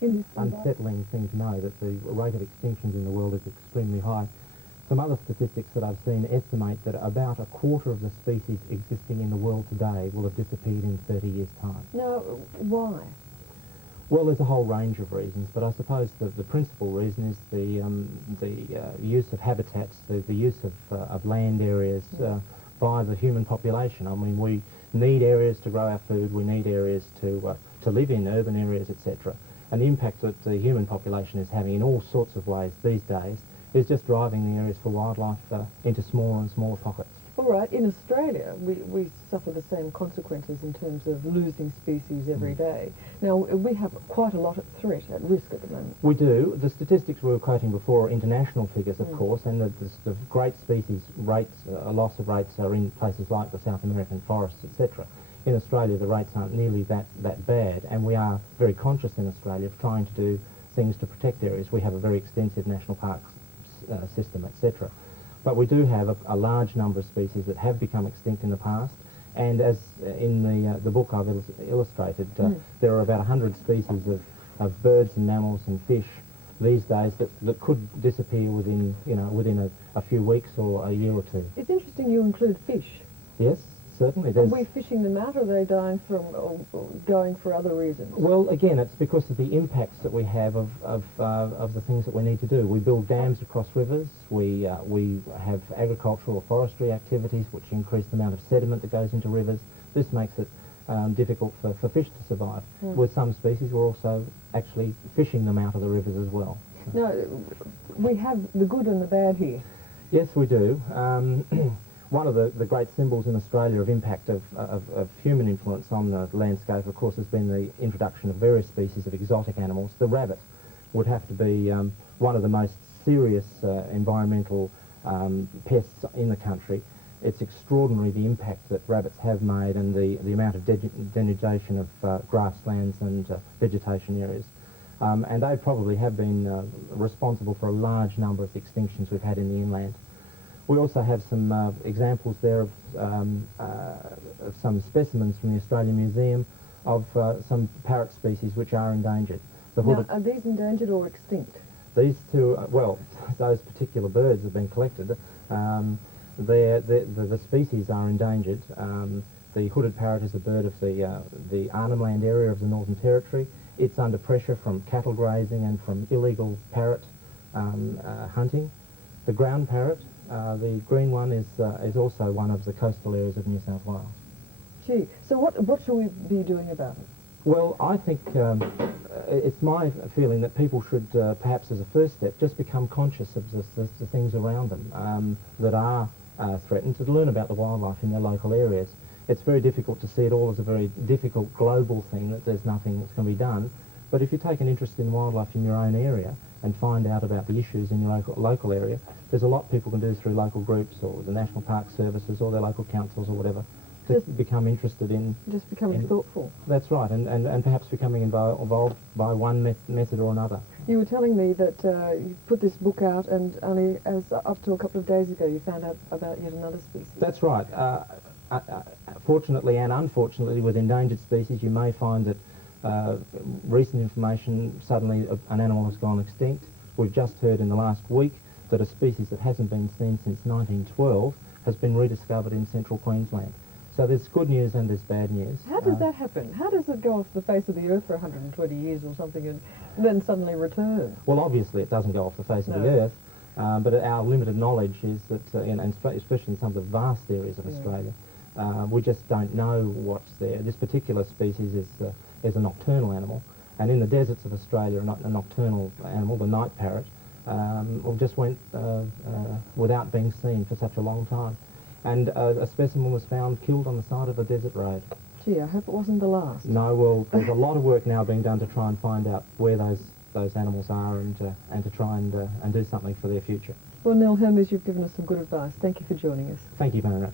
unsettling thing to know that the rate of extinctions in the world is extremely high. Some other statistics that I've seen estimate that about a quarter of the species existing in the world today will have disappeared in 30 years' time. Now, why? Well, there's a whole range of reasons, but I suppose the principal reason is the use of habitats, the use of land areas by the human population. I mean, we need areas to grow our food, we need areas to live in, urban areas, etc. And the impact that the human population is having in all sorts of ways these days is just driving the areas for wildlife into smaller and smaller pockets. All right, in Australia, we suffer the same consequences in terms of losing species every day. Now, we have quite a lot at threat, at risk at the moment. We do. The statistics we were quoting before are international figures, of course, and the great species rates, loss of rates are in places like the South American forests, etc. In Australia, the rates aren't nearly that bad, and we are very conscious in Australia of trying to do things to protect areas. We have a very extensive national parks system, etc. But we do have a large number of species that have become extinct in the past, and as in the book I've illustrated, there are about 100 species of birds and mammals and fish these days that could disappear within a few weeks or a year or two. It's interesting you include fish. Yes, certainly. Are we fishing them out, or are they dying from or going for other reasons? Well, again, it's because of the impacts that we have of the things that we need to do. We build dams across rivers. We have agricultural or forestry activities which increase the amount of sediment that goes into rivers. This makes it difficult for fish to survive. With some species, we're also actually fishing them out of the rivers as well. Now, we have the good and the bad here. Yes, we do. One of the great symbols in Australia of impact of human influence on the landscape, of course, has been the introduction of various species of exotic animals. The rabbit would have to be one of the most serious environmental pests in the country. It's extraordinary the impact that rabbits have made and the amount of denudation of grasslands and vegetation areas. And they probably have been responsible for a large number of the extinctions we've had in the inland. We also have some examples there of some specimens from the Australian Museum of some parrot species which are endangered. Now, are these endangered or extinct? These two, well, those particular birds have been collected. The species are endangered. The hooded parrot is a bird of the Arnhem Land area of the Northern Territory. It's under pressure from cattle grazing and from illegal parrot hunting. The ground parrot, the green one, is also one of the coastal areas of New South Wales. Gee, so what should we be doing about it? Well, I think it's my feeling that people should perhaps as a first step just become conscious of the things around them that are threatened, to learn about the wildlife in their local areas. It's very difficult to see it all as a very difficult global thing, that there's nothing that's going to be done. But if you take an interest in wildlife in your own area and find out about the issues in your local area, there's a lot people can do through local groups or the National Park Services or their local councils or whatever, to become interested in... Just becoming thoughtful. That's right, and perhaps becoming involved by one method or another. You were telling me that you put this book out, and only up to a couple of days ago you found out about yet another species. That's right. Fortunately and unfortunately, with endangered species, you may find that recent information, suddenly an animal has gone extinct. We've just heard in the last week that a species that hasn't been seen since 1912 has been rediscovered in central Queensland. So there's good news and there's bad news. How does that happen? How does it go off the face of the earth for 120 years or something and then suddenly return? Well, obviously it doesn't go off the face of the earth, but our limited knowledge is that, and especially in some of the vast areas of Australia, we just don't know what's there. This particular species is a nocturnal animal, and in the deserts of Australia, a nocturnal animal, the night parrot, just went without being seen for such a long time. And a specimen was found killed on the side of a desert road. Gee, I hope it wasn't the last. No, well, there's a lot of work now being done to try and find out where those animals are and to try and do something for their future. Well, Neil Hermes, you've given us some good advice. Thank you for joining us. Thank you very much.